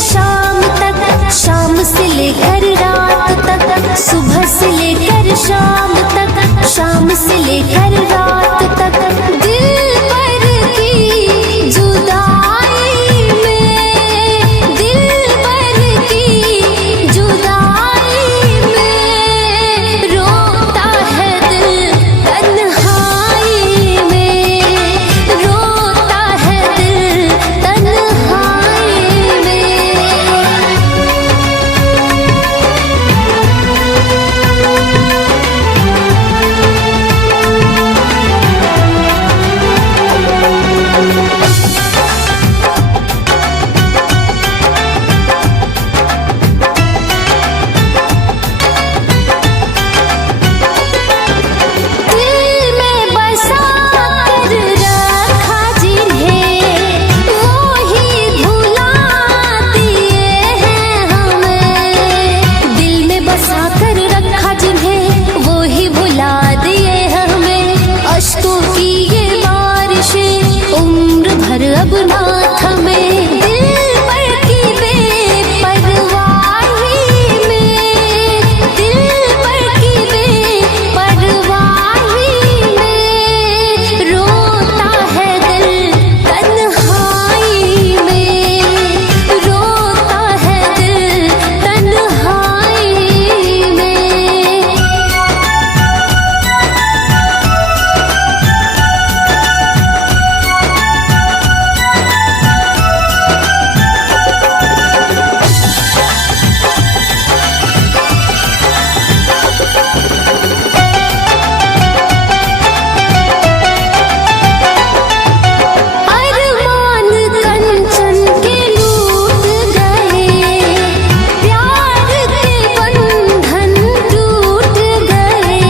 शाम तक, शाम से लेकर रात तक, सुबह से लेकर शाम तक, शाम से लेकर रात तक, दिल भर की जुदाई में, दिल भर की जुदाई में, रोता है दिल तन्हाई में, रोता है दिल तन्हाई में। दिल में बसा कर रखा जिन्हें, वो ही भुला दिए हैं हमें। दिल में बसा कर रखा जिन्हें, वो ही भुला दिए हैं हमें। अश्कों की ये बारिशें उम्र भर अब ना थमे, दिल भर की बेपरवाही में, दिल भर की बेपरवाही में, रोता है दिल तन्हाई में, रोता है दिल तन्हाई में। अरमान कंचन के लूट गए, प्यार के बंधन टूट गए।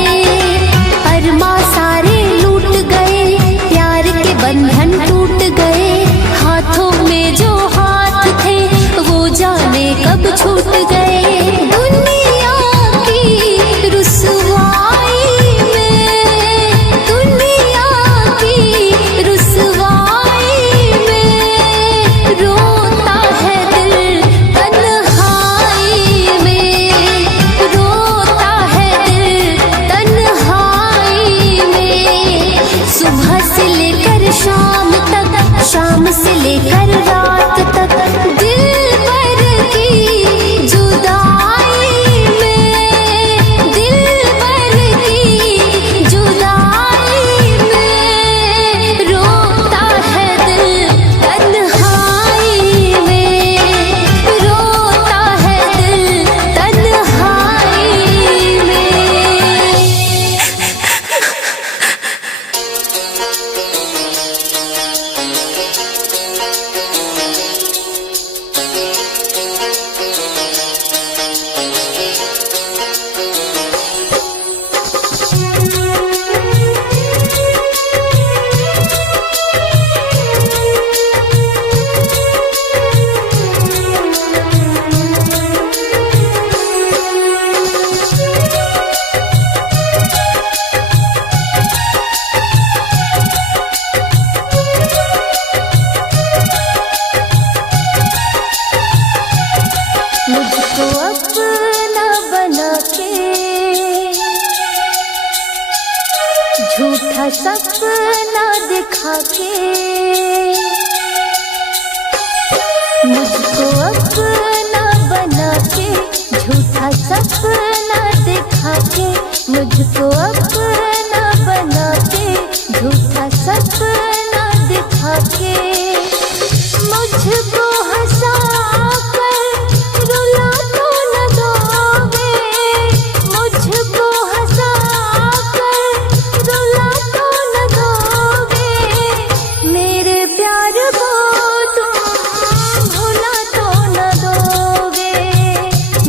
अरमान सारे लूट गए, प्यार के बंधन टूट गए। हाथों में जो हाथ थे, वो जाने कब छूट गए। दुनिया की रुसवाई में, दुनिया की रुसवाई में, रोता है दिल तन्हाई में, रोता है दिल तन्हाई में। सुबह से लेकर शाम तक, शाम से लेकर रात तक, दिल भर की जुदाई में, दिल भर की जुदाई में, रोता है दिल तन्हाई में, रोता है दिल तन्हाई में। मुझको अपना बना के, झूठा सपना दिखा के, मुझको अपना बना के, झूठा सपना दिखा के, मुझको अपना बना के, झूठा सपना दिखा के, मुझको हंसा कर रुला तो न दोगे, मुझको हंसा कर रुला तो न दोगे, मेरे प्यार को तुम भुला तो न दोगे,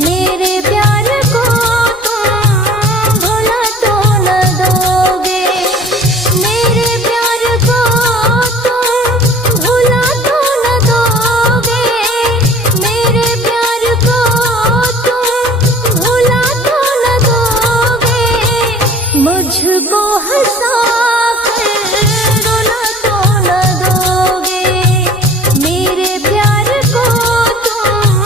मेरे प्यार को तुम भुला तो न दोगे, मेरे प्यार को तुम भुला तो न दोगे, मेरे प्यार को तुम भुला तो न दोगे, मुझको हंसा कर रुला तो न दोगे, मेरे प्यार को तुम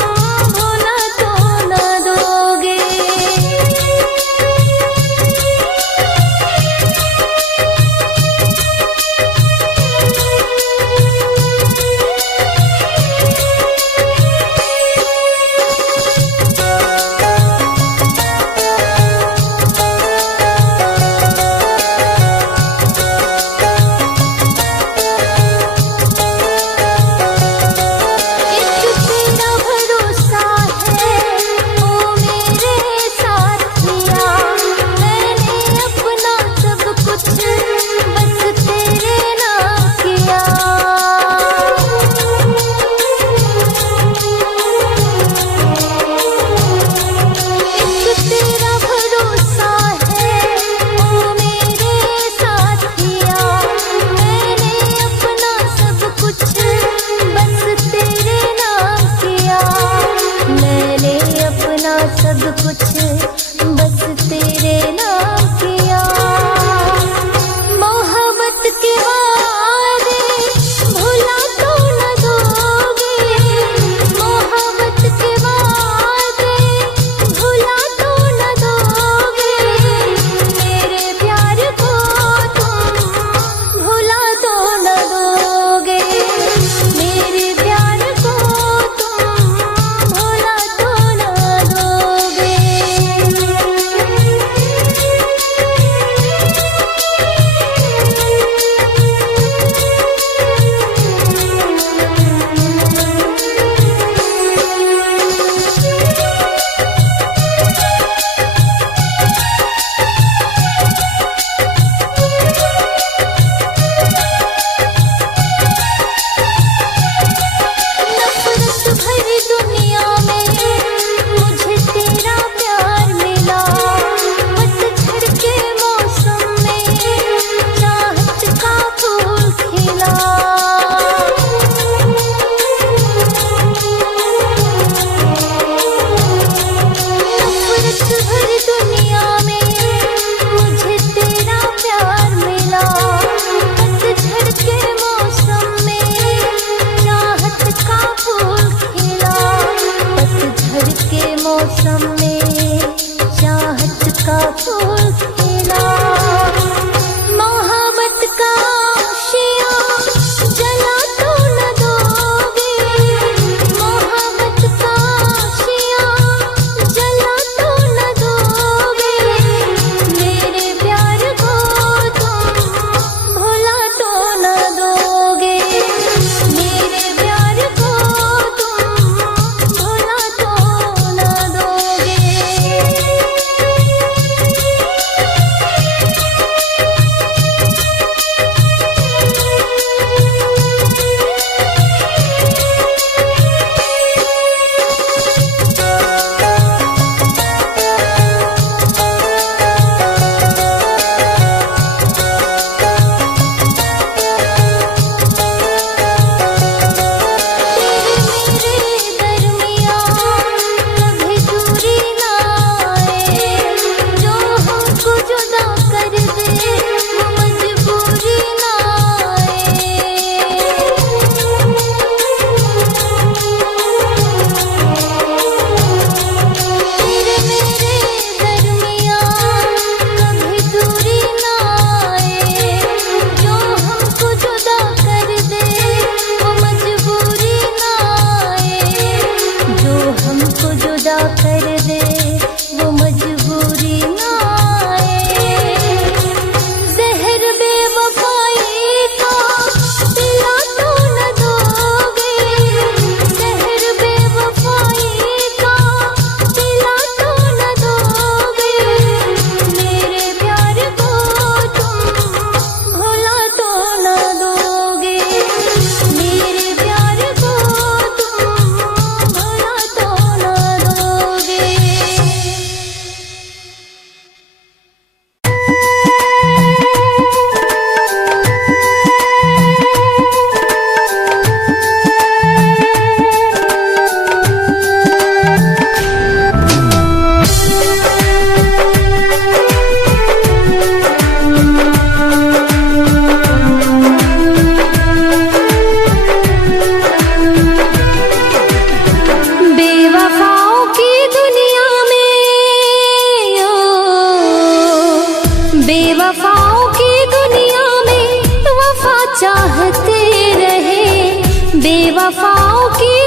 बेवफाओं की दुनिया में वफा चाहते रहे, बेवफाओं की